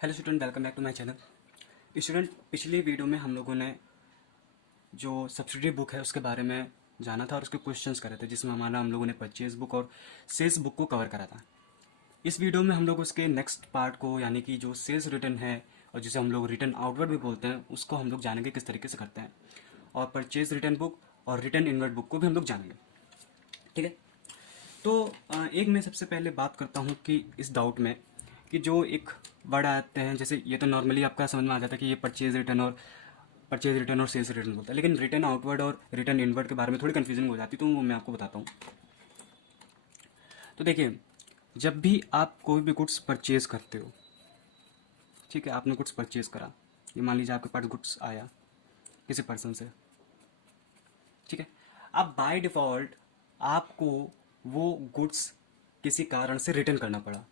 Hello student, welcome back to my channel. Student, पिछली video में हम लोगों ने जो सब्सिडी बुक है उसके बारे में जाना था और उसके क्वेश्चंस करे थे, जिसमें हमारा हम लोगों ने परचेज बुक और सेल्स बुक को कवर करा था। इस वीडियो में हम लोग उसके नेक्स्ट पार्ट को, यानी कि जो सेल्स रिटर्न है और जिसे हम लोग रिटर्न आउटवर्ड भी बोलते हैं, उसको हम लोग जानेंगे किस तरीके से करते हैं। और परचेज रिटर्न बुक और रिटर्न इनवर्ड बुक को भी हम लोग जानेंगे। ठीक है। तो एक मैं सबसे पहले बात करता हूँ कि इस डाउट में कि जो एक वर्ड आते हैं, जैसे ये तो नॉर्मली आपका समझ में आ जाता है कि ये परचेज रिटर्न और सेल्स रिटर्न बोलता है, लेकिन रिटर्न आउटवर्ड और रिटर्न इनवर्ड के बारे में थोड़ी कन्फ्यूजन हो जाती है, तो वो मैं आपको बताता हूँ। तो देखिए, जब भी आप कोई भी गुड्स परचेज करते हो, ठीक है, आपने गुड्स परचेज करा, ये मान लीजिए आपके पास गुड्स आया किसी पर्सन से, ठीक है। अब बाय डिफ़ॉल्ट आपको वो गुड्स किसी कारण से रिटर्न करना पड़ा।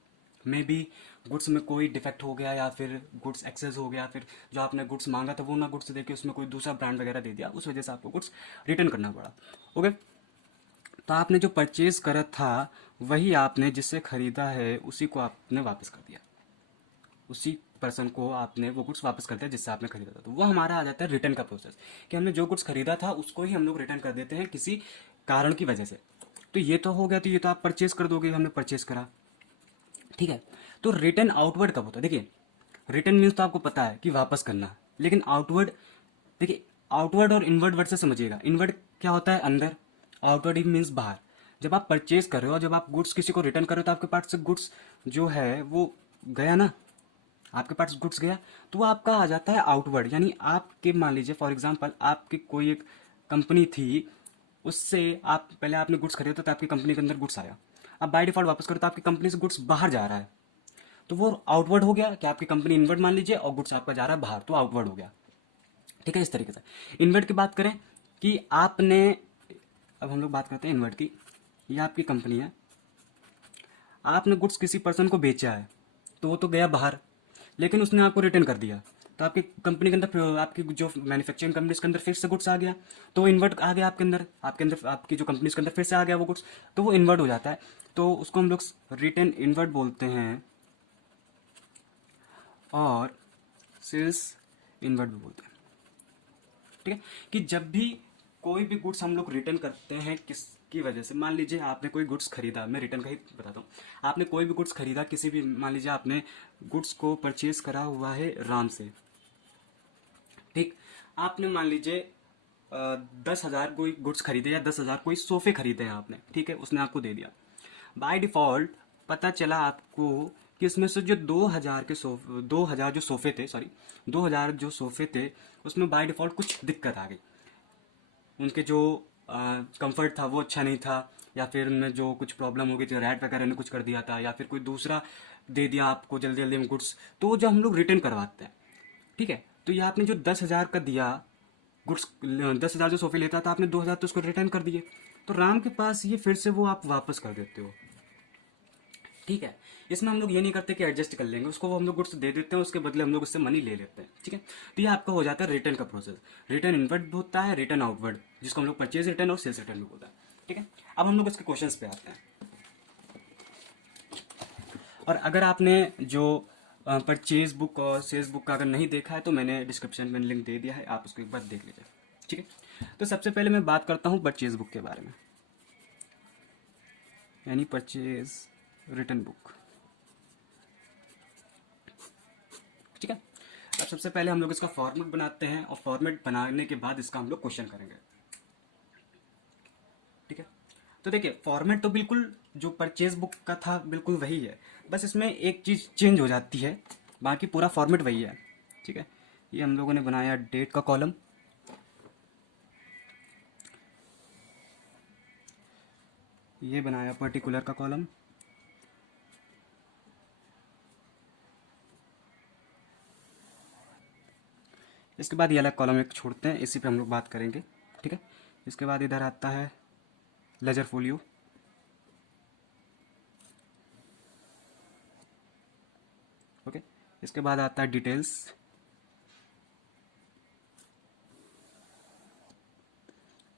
मे बी गुड्स में कोई डिफेक्ट हो गया, या फिर गुड्स एक्सेस हो गया, फिर जो आपने गुड्स मांगा था वो ना गुड्स देके उसमें कोई दूसरा ब्रांड वगैरह दे दिया, उस वजह से आपको गुड्स रिटर्न करना पड़ा। ओके। तो आपने जो परचेज करा था, वही आपने जिससे खरीदा है उसी को आपने वापस कर दिया, उसी पर्सन को आपने वो गुड्स वापस कर दिया जिससे आपने खरीदा था। तो वो हमारा आ जाता है रिटर्न का प्रोसेस, कि हमने जो गुड्स खरीदा था उसको ही हम लोग रिटर्न कर देते हैं किसी कारण की वजह से। तो ये तो हो गया, तो ये तो आप परचेज कर दोगे, हमने परचेज करा, ठीक है। तो रिटर्न आउटवर्ड कब होता है? देखिए, रिटर्न मीन्स तो आपको पता है कि वापस करना, लेकिन आउटवर्ड, देखिए, आउटवर्ड और इनवर्ड वर्ड से समझिएगा। इनवर्ड क्या होता है? अंदर। आउटवर्ड मीन्स बाहर। जब आप परचेज कर रहे हो और जब आप गुड्स किसी को रिटर्न कर रहे हो, तो आपके पास से गुड्स जो है वो गया ना, आपके पास गुड्स गया, तो वो आपका आ जाता है आउटवर्ड। यानी आपके, मान लीजिए फॉर एग्जांपल, आपकी कोई एक कंपनी थी, उससे आप पहले आपने गुड्स खरीदा तो आपकी कंपनी के अंदर गुड्स आया। अब बाय डिफॉल्ट वापस करो तो आपकी कंपनी से गुड्स बाहर जा रहा है, तो वो आउटवर्ड हो गया। कि आपकी कंपनी इनवर्ड मान लीजिए और गुड्स आपका जा रहा है बाहर, तो आउटवर्ड हो गया। ठीक है। इस तरीके से इनवर्ड की बात करें कि आपने, अब हम लोग बात करते हैं इनवर्ड की। ये आपकी कंपनी है, आपने गुड्स किसी पर्सन को बेचा है, तो वो तो गया बाहर, लेकिन उसने आपको रिटर्न कर दिया, तो आपकी कंपनी के अंदर आपकी जो मैन्युफैक्चरिंग कंपनी के अंदर फिर से गुड्स आ गया, तो वो इन्वर्ट आ गया आपके अंदर आपकी जो कंपनी के अंदर फिर से आ गया वो गुड्स, तो वो इन्वर्ट हो जाता है। तो उसको हम लोग रिटर्न इन्वर्ट बोलते हैं और सेल्स इन्वर्ट भी बोलते हैं। ठीक है। कि जब भी कोई भी गुड्स हम लोग रिटर्न करते हैं किसकी वजह से, मान लीजिए आपने कोई गुड्स खरीदा, मैं रिटर्न का ही बताता हूँ। आपने कोई भी गुड्स खरीदा किसी भी, मान लीजिए आपने गुड्स को परचेज करा हुआ है राम से, ठीक। आपने मान लीजिए 10,000 कोई गुड्स खरीदे या 10,000 कोई सोफे खरीदे हैं आपने, ठीक है, उसने आपको दे दिया। बाय डिफॉल्ट पता चला आपको कि इसमें से जो 2,000 के सोफे, 2,000 जो सोफे थे, सॉरी, 2,000 जो सोफे थे, उसमें बाय डिफॉल्ट कुछ दिक्कत आ गई। उनके जो कंफर्ट था वो अच्छा नहीं था, या फिर उनमें जो कुछ प्रॉब्लम हो गई थी, रैट वगैरह ने कुछ कर दिया था, या फिर कोई दूसरा दे दिया आपको जल्दी जल्दी में गुड्स, तो वो जब हम लोग रिटर्न करवाते हैं, ठीक है, तो ये आपने जो 10,000 का दिया गुड्स, 10,000 जो सोफे लेता था, आपने 2,000 तो उसको रिटर्न कर दिए, तो राम के पास ये फिर से वो आप वापस कर देते हो। ठीक है। इसमें हम लोग ये नहीं करते कि एडजस्ट कर लेंगे उसको, वो हम लोग गुड्स दे देते हैं, उसके बदले हम लोग उससे मनी ले लेते हैं। ठीक है। तो ये आपका हो जाता है रिटर्न का प्रोसेस। रिटर्न इनवर्ड होता है, रिटर्न आउटवर्ड, जिसको हम लोग परचेज रिटर्न और सेल्स रिटर्न भी बोलता है। ठीक है। अब हम लोग इसके क्वेश्चंस पे आते हैं। और अगर आपने जो परचेज बुक और सेल्स बुक का अगर नहीं देखा है, तो मैंने डिस्क्रिप्शन में लिंक दे दिया है, आप उसको एक बार देख लीजिए। ठीक है। तो सबसे पहले मैं बात करता हूँ परचेज बुक के बारे में, यानी परचेज रिटर्न बुक। ठीक है। अब सबसे पहले हम लोग इसका फॉर्मेट बनाते हैं, और फॉर्मेट बनाने के बाद इसका हम लोग क्वेश्चन करेंगे। ठीक है। तो देखिए, फॉर्मेट तो बिल्कुल जो परचेज बुक का था बिल्कुल वही है, बस इसमें एक चीज़ चेंज हो जाती है, बाकी पूरा फॉर्मेट वही है। ठीक है। ये हम लोगों ने बनाया डेट का कॉलम, ये बनाया पर्टिकुलर का कॉलम, इसके बाद ये अलग कॉलम एक छोड़ते हैं, इसी पे हम लोग बात करेंगे। ठीक है। इसके बाद इधर आता है लेजर फोलियो, ओके। इसके बाद आता है डिटेल्स,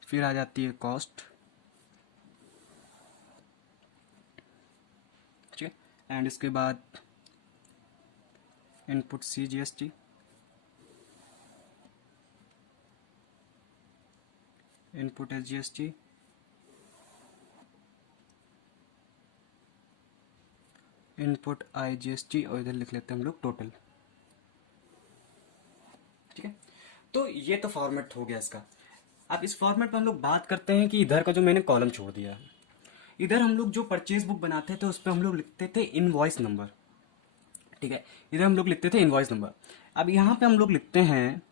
फिर आ जाती है कॉस्ट, ठीक है, एंड इसके बाद input CGST, input SGST, input IGST और इधर लिख लेते हैं हम लोग टोटल। ठीक है, तो ये तो फॉर्मेट हो गया इसका। अब इस फॉर्मेट में हम लोग बात करते हैं कि इधर का जो मैंने कॉलम छोड़ दिया है, इधर हम लोग जो परचेज बुक बनाते थे उस पर हम लोग लिखते थे इनवॉइस नंबर। ठीक है, इधर हम लोग लिखते थे इनवॉइस नंबर। अब यहाँ पे हम लोग लिखते हैं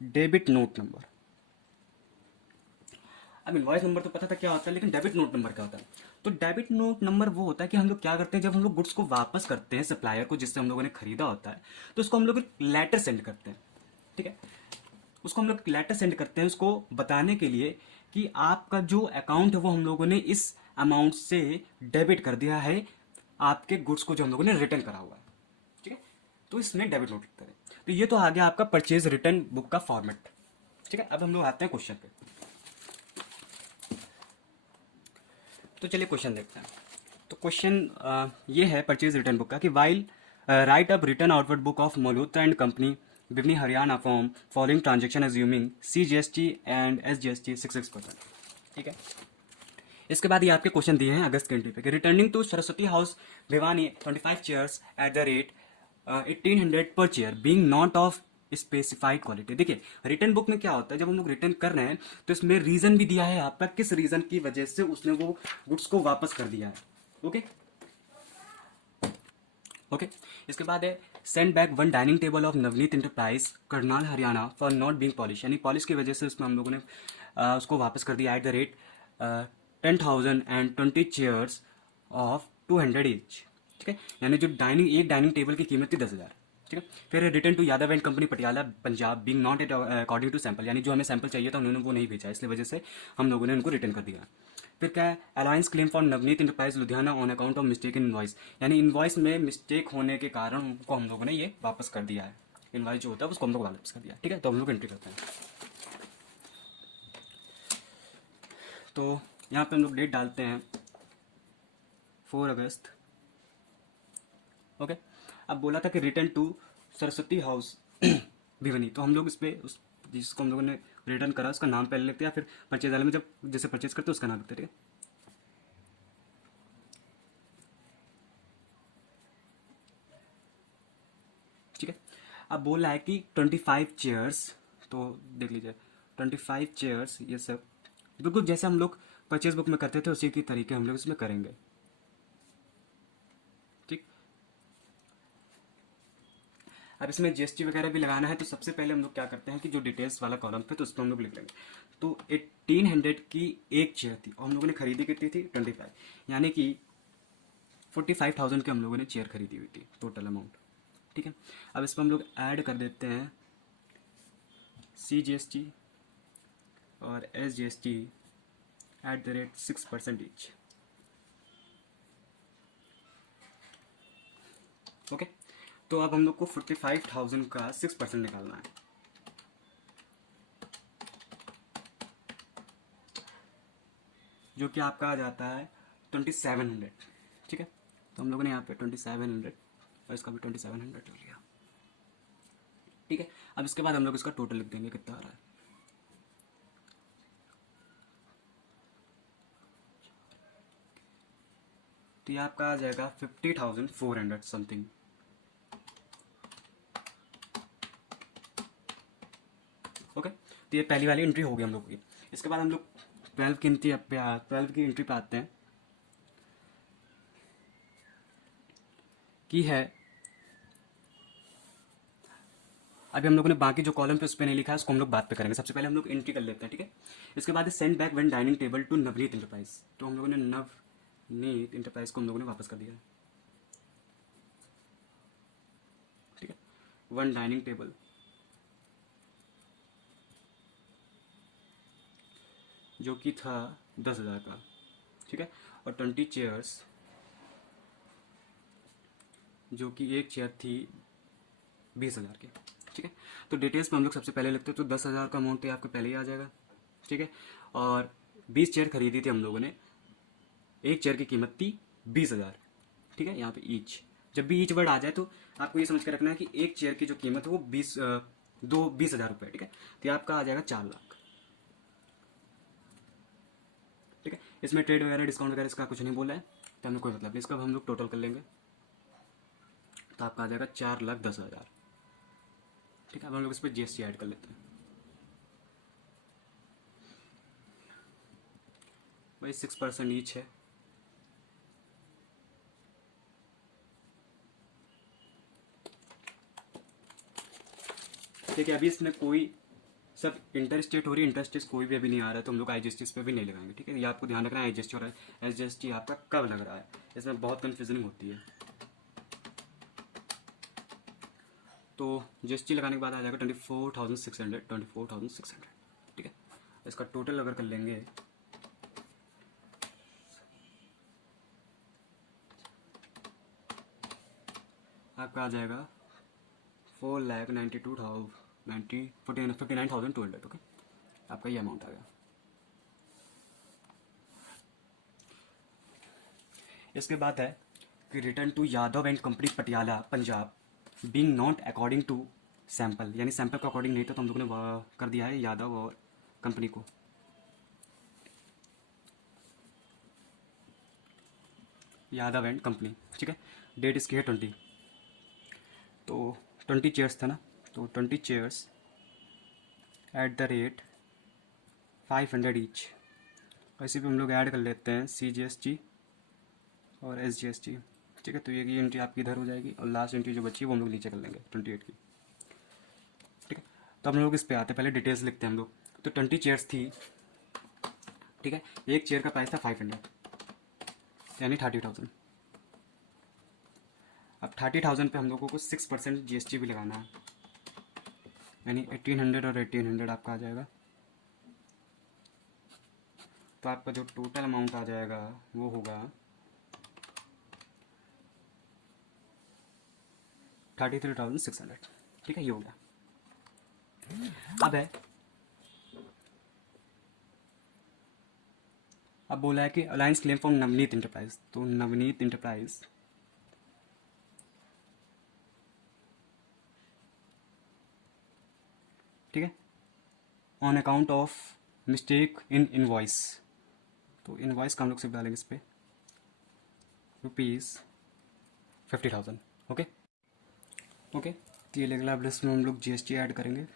डेबिट नोट नंबर। अब इनवॉइस नंबर तो पता था क्या होता है, लेकिन डेबिट नोट नंबर क्या होता है? तो डेबिट नोट नंबर वो होता है कि हम लोग क्या करते हैं, जब हम लोग गुड्स को वापस करते हैं सप्लायर को जिससे हम लोगों ने खरीदा होता है, तो उसको हम लोग एक लेटर सेंड करते हैं। ठीक है, उसको हम लोग लेटर सेंड करते हैं उसको बताने के लिए कि आपका जो अकाउंट है वो हम लोगों ने इस अमाउंट से डेबिट कर दिया है आपके गुड्स को जो हम लोगों ने रिटर्न करा हुआ है। ठीक है, तो इसमें डेबिट नोट लिखते हैं। तो ये तो आ गया आपका परचेज रिटर्न बुक का फॉर्मेट। ठीक है, अब हम लोग आते हैं क्वेश्चन पे। तो चलिए क्वेश्चन देखते हैं। तो क्वेश्चन ये है परचेज रिटर्न बुक का कि while write up return outward book of Malhotra and company Bhiwani Haryana from following transaction assuming CGST and SGST 6%। ठीक है, इसके बाद ये आपके क्वेश्चन दिए हैं अगस्त के एंट्री पे कि returning to Saraswati house Bhiwani 25 chairs at the rate 1800 per chair being not of specified quality. देखिए रिटर्न बुक में क्या होता है, जब हम लोग रिटर्न कर रहे हैं तो इसमें रीजन भी दिया है आपका, किस रीजन की वजह से उसने वो गुड्स को वापस कर दिया है। ओके ओके, इसके बाद है send back one dining table of Navneet enterprise Karnal Haryana for not being polish, यानी पॉलिश की वजह से उसमें हम लोगों ने उसको वापस कर दिया eight the rate 10,020 chairs of 200 each. ठीक है, यानी जो एक डाइनिंग टेबल की कीमत थी 10,000। ठीक है, फिर return to Yadav and company Patiala Punjab being not at according to sample, यानी जो हमें सैंपल चाहिए था उन्होंने वो नहीं भेजा, इसलिए वजह से हम लोगों ने उनको रिटर्न कर दिया। फिर क्या है, alliance claim for Navneet enterprise Ludhiana on account of mistake in invoice, यानी इनवॉइस में मिस्टेक होने के कारण उनको हम लोगों ने ये वापस कर दिया है। इनवॉइस जो होता है उसको हम लोग वापस कर दिया। ठीक है, तो हम लोग एंट्री करते हैं। तो यहाँ पे हम लोग डेट डालते हैं 4 अगस्त। ओके, अब बोला था कि return to Saraswati house Bhiwani, तो हम लोग इस पे उस जिसको हम लोगों ने रिटर्न करा उसका नाम पहले लिखते हैं, या फिर परचेज वाले में जब जैसे परचेज करते हैं उसका नाम लिखते हैं। ठीक है, ठीक है, अब बोल रहा है कि 25 चेयर्स, तो देख लीजिए 25 चेयर्स, ये सब बिल्कुल जैसे हम लोग परचेज बुक में करते थे उसी की तरीके हम लोग इसमें करेंगे। ठीक, अब इसमें GST वगैरह भी लगाना है, तो सबसे पहले हम लोग क्या करते हैं कि जो डिटेल्स वाला कॉलम पे तो उसको हम लोग लिख लेंगे। तो 1800 की एक चेयर थी और हम लोगों ने खरीदी कितनी थी 25, यानी कि 45,000 के हम लोगों ने चेयर खरीदी हुई थी टोटल अमाउंट। ठीक है, अब इसमें हम लोग ऐड कर देते हैं CGST और SGST eight the rate 6% each. Okay, तो अब हम लोग को 45,000 का 6% निकालना है, जो कि आपका आ जाता है 2700। ठीक है, तो हम लोगों ने यहाँ पे 2700 और इसका भी 2700 ले लिया। ठीक है, अब इसके बाद हम लोग इसका टोटल लिख देंगे कितना आ रहा है। तो ये आपका आ जाएगा 50,400 समथिंग। ओके, तो ये पहली वाली एंट्री हो गई हम लोग की। इसके बाद हम लोग 12 की एंट्री पे 12 की एंट्री पे आते हैं कि है, अभी हम लोगों ने बाकी जो कॉलम पे उस पर नहीं लिखा है उसको हम लोग बात पे करेंगे। सबसे पहले हम लोग एंट्री कर लेते हैं। ठीक है, इसके बाद send back one dining table to Navneet enterprise, तो हम लोगों ने नवनीत इंटरप्राइज को हम लोगों ने वापस कर दिया। ठीक है, वन डाइनिंग टेबल जो कि था 10,000 का। ठीक है, और 20 चेयर्स जो कि एक चेयर थी 20,000 की। ठीक है, तो डिटेल्स में हम लोग सबसे पहले लिखते हैं, तो 10,000 का अमाउंट आपके पहले ही आ जाएगा। ठीक है, और 20 चेयर खरीदी थी हम लोगों ने, एक चेयर की कीमत थी 20,000। ठीक है, यहाँ पे ईच, जब भी ईच वर्ड आ जाए तो आपको ये समझ के रखना है कि एक चेयर की जो कीमत है वो 20,000 रुपये, ठीक है। तो ये आपका आ जाएगा 4 लाख, ठीक है। इसमें ट्रेड वगैरह डिस्काउंट वगैरह इसका कुछ नहीं बोला है, तो हमें कोई मतलब नहीं। इसका हम लोग टोटल कर लेंगे तो आपका आ जाएगा 4,10,000, ठीक है। अब हम लोग इस पर जीएसटी ऐड कर लेते हैं। भाई 6% ईच है, ठीक है। अभी इसमें कोई सब इंटर स्टेट हो रही है, इंटर स्टेट कोई भी अभी नहीं आ रहा है, तो हम लोग IGST पे भी नहीं लगाएंगे, ठीक है। ये आपको ध्यान रखना है IGST और SGST आपका कब लग रहा है, इसमें बहुत कन्फ्यूजन होती है। तो GST लगाने के बाद आ जाएगा 24,600, ठीक है। इसका टोटल अगर कर लेंगे आपका आ जाएगा 4,92,59,200, ओके। आपका ये अमाउंट आ गया। इसके बाद है कि return to Yadav and company Patiala Punjab being not according to sample, यानी सैंपल का अकॉर्डिंग नहीं था, तो हम लोगों ने कर दिया है यादव और कंपनी को। यादव एंड कंपनी, ठीक है। डेट इसकी है 20, तो 20 चेयर्स था ना, तो 20 chairs at the rate 500 each. और इसी पे हम लोग ऐड कर लेते हैं CGST और SGST, ठीक है। तो ये एंट्री आपकी इधर हो जाएगी और लास्ट एंट्री जो बची है वो हम लोग नीचे कर लेंगे 28 की, ठीक है। तो हम लोग इस पे आते हैं, पहले डिटेल्स लिखते हैं हम लोग। तो 20 चेयर्स थी, ठीक है। एक चेयर का प्राइस था 500, यानी 30,000। अब 30,000 पे हम लोगों को 6% GST भी लगाना है, यानी 1,800 और 1,800 आपका आ जाएगा। तो आपका जो टोटल अमाउंट आ जाएगा वो होगा 33,600, ठीक है। ये हो गया। अब बोला है कि alliance claim from Navneet enterprise, तो नवनीत इंटरप्राइज ठीक है on account of mistake in invoice. तो इनवॉइस का हम लोग सिर्फ डालेंगे इस पर ₹50,000, ओके ओके। तो ये लेगल लिस्ट में हम लोग GST ऐड करेंगे।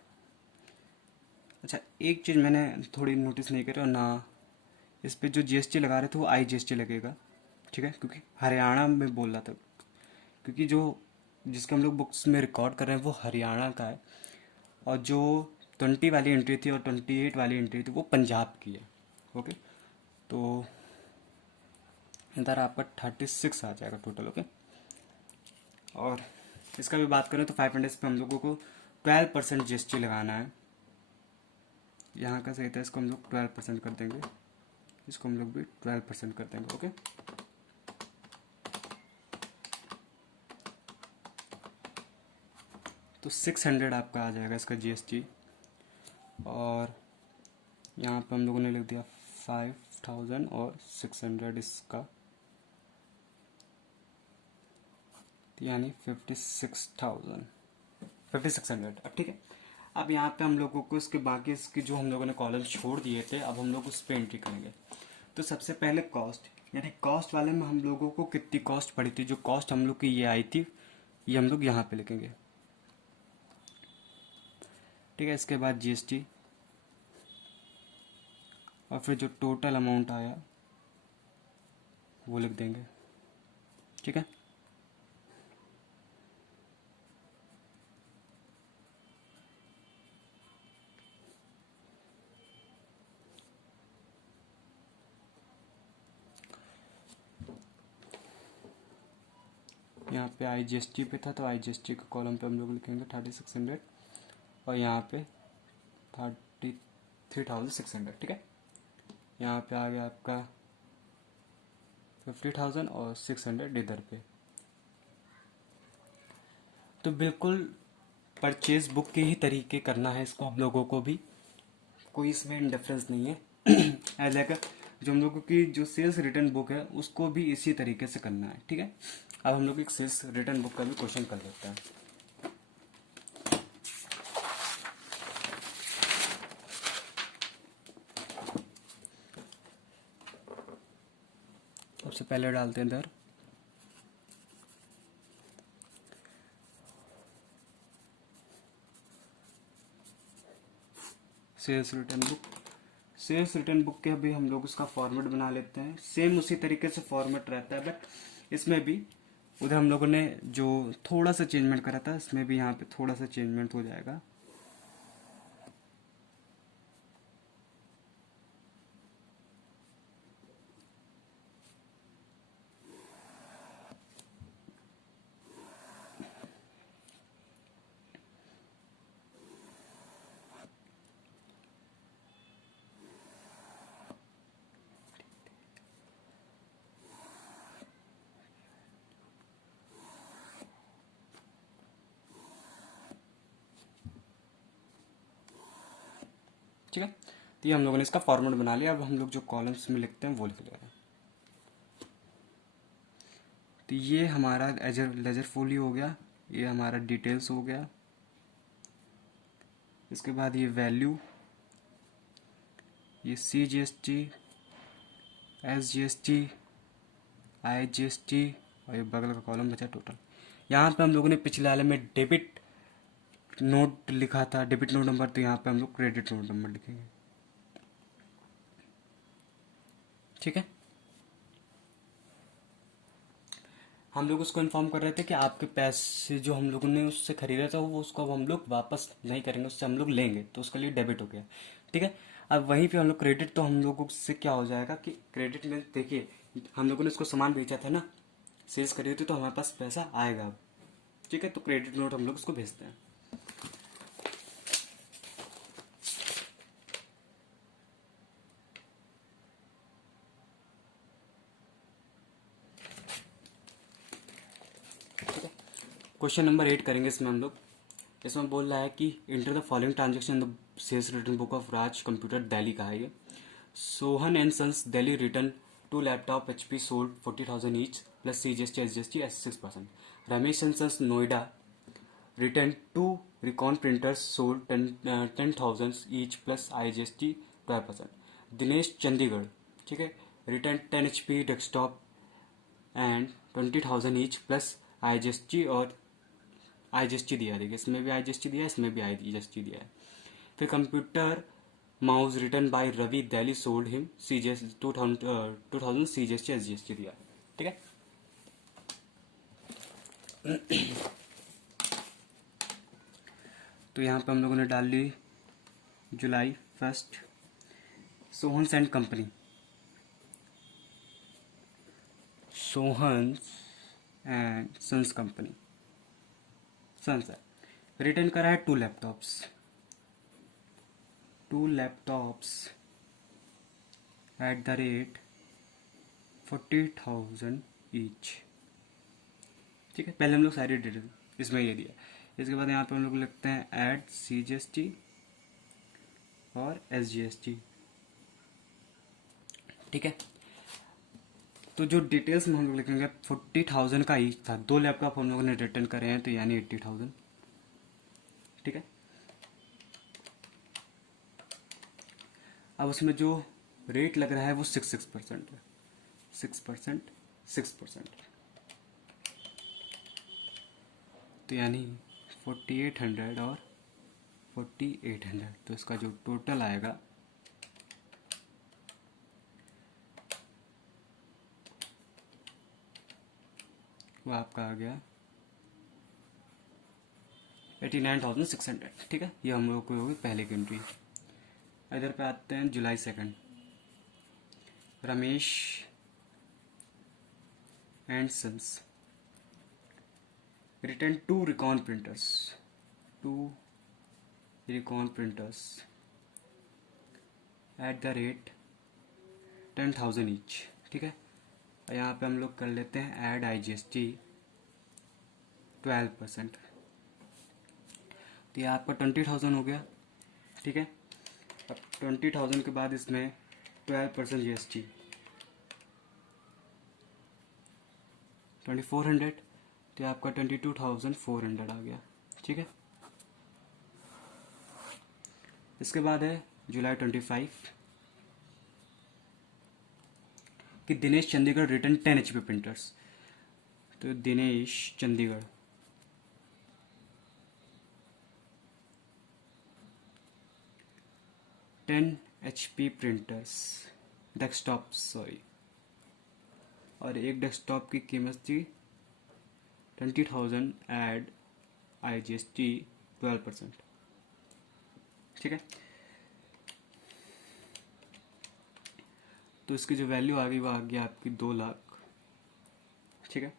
अच्छा, एक चीज़ मैंने थोड़ी नोटिस नहीं करी, और ना इस पर जो GST लगा रहे थे वो IGST लगेगा, ठीक है, क्योंकि हरियाणा में बोल रहा था, क्योंकि जो जिसके हम लोग बुक्स में रिकॉर्ड कर रहे हैं वो हरियाणा का है, और जो 20 वाली एंट्री थी और 28 वाली एंट्री थी वो पंजाब की है, ओके। तो इधर आपका 36 आ जाएगा टोटल, ओके। और इसका भी बात करें तो 500 पे हम लोगों को 12% GST लगाना है। यहाँ का सही था, इसको हम लोग 12% कर देंगे, इसको हम लोग भी 12% कर देंगे, ओके। तो 600 आपका आ जाएगा इसका GST, और यहाँ पे हम लोगों ने लिख दिया 5,000 और 600 इसका, यानी 56,000 अब ठीक है। अब यहाँ पे हम लोगों को इसके बाकी इसकी जो हम लोगों ने कॉलम छोड़ दिए थे, अब हम लोग उस पर एंट्री करेंगे। तो सबसे पहले कॉस्ट, यानी कॉस्ट वाले में हम लोगों को कितनी कॉस्ट पड़ी थी, जो कॉस्ट हम लोग की ये आई थी, ये हम लोग यहाँ पे लिखेंगे, ठीक है। इसके बाद GST, और फिर जो टोटल अमाउंट आया वो लिख देंगे, ठीक है। यहाँ पे IGST पे था, तो IGST के कॉलम पे हम लोग लिखेंगे 3600, और यहाँ पे 33,600, ठीक है। यहाँ पे आ गया आपका 50,000 और 600 इधर पे। तो बिल्कुल परचेज बुक के ही तरीके करना है इसको हम लोगों को भी, कोई इसमें डिफरेंस नहीं है। एज लाइक जो हम लोगों की जो सेल्स रिटर्न बुक है उसको भी इसी तरीके से करना है, ठीक है। अब हम लोग एक सेल्स रिटर्न बुक का भी क्वेश्चन कर लेते हैं। सबसे पहले डालते हैं इधर sales return book. Sales return book के अभी हम लोग उसका फॉर्मेट बना लेते हैं, सेम उसी तरीके से फॉर्मेट रहता है, बट इसमें भी उधर हम लोगों ने जो थोड़ा सा चेंजमेंट करा था इसमें भी यहाँ पे थोड़ा सा चेंजमेंट हो जाएगा। ठीक है, तो ये हम लोगों ने इसका फॉर्मेट बना लिया। अब हम लोग जो कॉलम्स में लिखते हैं वो लिख ले रहे हैं। तो ये हमारा एजर लेजर फोलियो हो गया, ये हमारा डिटेल्स हो गया। इसके बाद ये वैल्यू, ये CGST, SGST, IGST, और ये बगल का कॉलम बचा टोटल। यहाँ पे हम लोगों ने पिछले वाले में डेबिट नोट लिखा था, डेबिट नोट नंबर, तो यहाँ पे हम लोग क्रेडिट नोट नंबर लिखेंगे, ठीक है। हम लोग उसको इन्फॉर्म कर रहे थे कि आपके पैसे जो हम लोगों ने उससे खरीदा था वो उसको अब हम लोग वापस नहीं करेंगे, उससे हम लोग लेंगे, तो उसके लिए डेबिट हो गया, ठीक है। अब वहीं पे हम लोग क्रेडिट, तो हम लोगों से क्या हो जाएगा कि क्रेडिट में देखिए हम लोगों ने उसको सामान बेचा था ना, सेल्स करी थी, तो हमारे पास पैसा आएगा अब, ठीक है। तो क्रेडिट नोट हम लोग उसको भेजते हैं। क्वेश्चन नंबर 8 करेंगे इसमें हम लोग। इसमें बोल रहा है कि enter the following transaction in the sales return book of Raj computer Delhi का है ये। Sohan and sons Delhi return 2 laptop HP sold 40,000 each plus CGST SGST as 6%। Ramesh and sons Noida return 2 recon printers sold 10,000 each plus IGST 12%। Dinesh Chandigarh, ठीक है, return 10 HP desktop and 20,000 each plus IGST और IGST दिया है, देखिए इसमें भी IGST दिया है, इसमें भी IGST दिया है। फिर computer mouse return by Ravi Delhi sold him CGS 2000 CGST SGST दिया है, ठीक है। तो यहाँ पे हम लोगों ने डाल ली जुलाई 1 Sohan and company, Sohan and sons company, sons है, रिटर्न करा है 2 laptops, 2 laptops at the rate 40,000 each, ठीक है। पहले हम लोग सारी डिटेल इसमें ये दिया। इसके बाद यहाँ पे हम लोग लिखते हैं ऐड CGST और SGST, ठीक है। तो जो डिटेल्स में हम लोग लिखेंगे 40,000 का ईच था, 2 लैपटॉप हम लोगों ने रिटर्न करे हैं, तो यानी 80,000, ठीक है। अब उसमें जो रेट लग रहा है वो 6% है, 6%, 6%, तो यानी 4800 और 4800, तो इसका जो टोटल आएगा वो आपका आ गया 89,600, ठीक है। ये हम लोग को होगी पहले की एंट्री। इधर पे आते हैं जुलाई 2, Ramesh and sons return 2 recon printers, 2 recon printers at the rate 10,000 each, ठीक है। और यहाँ पे हम लोग कर लेते हैं ऐड IGST 12%, तो ये आपका 20,000 हो गया, ठीक है। अब 20,000 के बाद इसमें 12% GST 2400, तो आपका 22,400 आ गया। ठीक है, इसके बाद है जुलाई 25 कि Dinesh Chandigarh return 10 HP printers. तो Dinesh Chandigarh 10 HP printers desktop, sorry, और एक डेस्कटॉप की कीमत थी 20,000 एड IGST 12%। ठीक है, तो इसकी जो वैल्यू आ गई वो आ गई आपकी 2 लाख। ठीक है,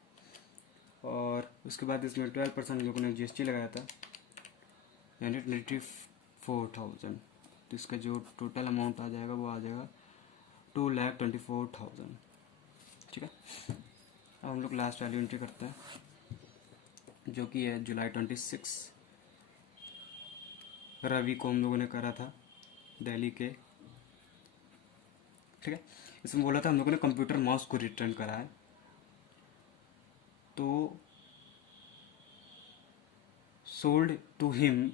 और उसके बाद इसमें 12% लोगों ने GST लगाया था, यानी 24,000। तो इसका जो टोटल अमाउंट आ जाएगा वो आ जाएगा 2,24,000। ठीक है, अब हम लोग लास्ट वैल्यू एंट्री करते हैं, जो कि है जुलाई 26 रवि को हम लोगों ने करा था दिल्ली के। ठीक है, इसमें बोला था हम लोगों ने कंप्यूटर माउस को रिटर्न करा है। तो sold to him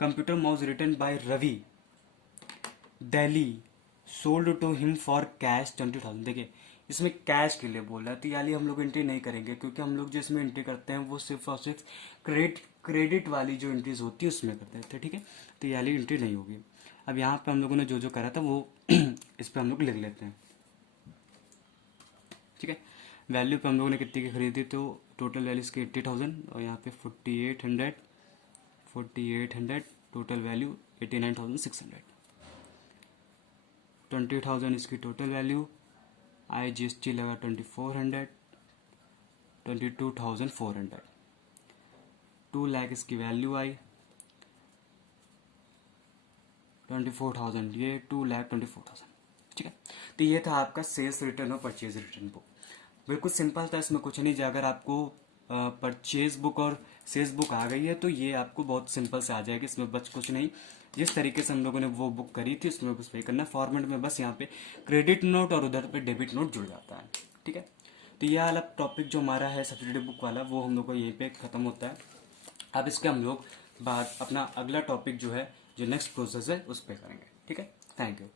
computer mouse return by Ravi Delhi, sold to him for cash 20,000। देखिए, इसमें कैश के लिए बोल रहा है, तो यानी हम लोग एंट्री नहीं करेंगे, क्योंकि हम लोग जो इसमें एंट्री करते हैं वो सिर्फ और सिर्फ क्रेडिट वाली जो एंट्रीज होती है उसमें करते हैं। ठीक है, तो यानी एंट्री नहीं होगी। अब यहाँ पे हम लोगों ने जो जो करा था वो इस पर हम लोग लिख लेते हैं। ठीक है, वैल्यू पे हम लोगों ने कितनी की खरीदी, तो टोटल वैल्यू इसकी 80,000, और यहाँ पे 4800, टोटल वैल्यू 89,600। 20,000 इसकी टोटल वैल्यू, IGST लगा 2400, 22,400, 2 लाख इसकी वैल्यू आई, 24,000 ये 2,24,000। ठीक है, तो ये था आपका सेल्स रिटर्न और परचेज रिटर्न बुक। बिल्कुल सिंपल था, इसमें कुछ नहीं। अगर आपको परचेज बुक और सेल्स बुक आ गई है तो ये आपको बहुत सिंपल से आ जाएगी, इसमें बस कुछ नहीं। जिस तरीके से हम लोगों ने वो बुक करी थी उसमें बस पे करना फॉर्मेट में, बस यहाँ पे क्रेडिट नोट और उधर पे डेबिट नोट जुड़ जाता है। ठीक है, तो ये वाला टॉपिक जो हमारा है सब्सिडी बुक वाला वो हम लोग को यहीं पे ख़त्म होता है। अब इसके हम लोग बाद अपना अगला टॉपिक जो है, जो नेक्स्ट प्रोसेस है उस पर करेंगे। ठीक है, थैंक यू।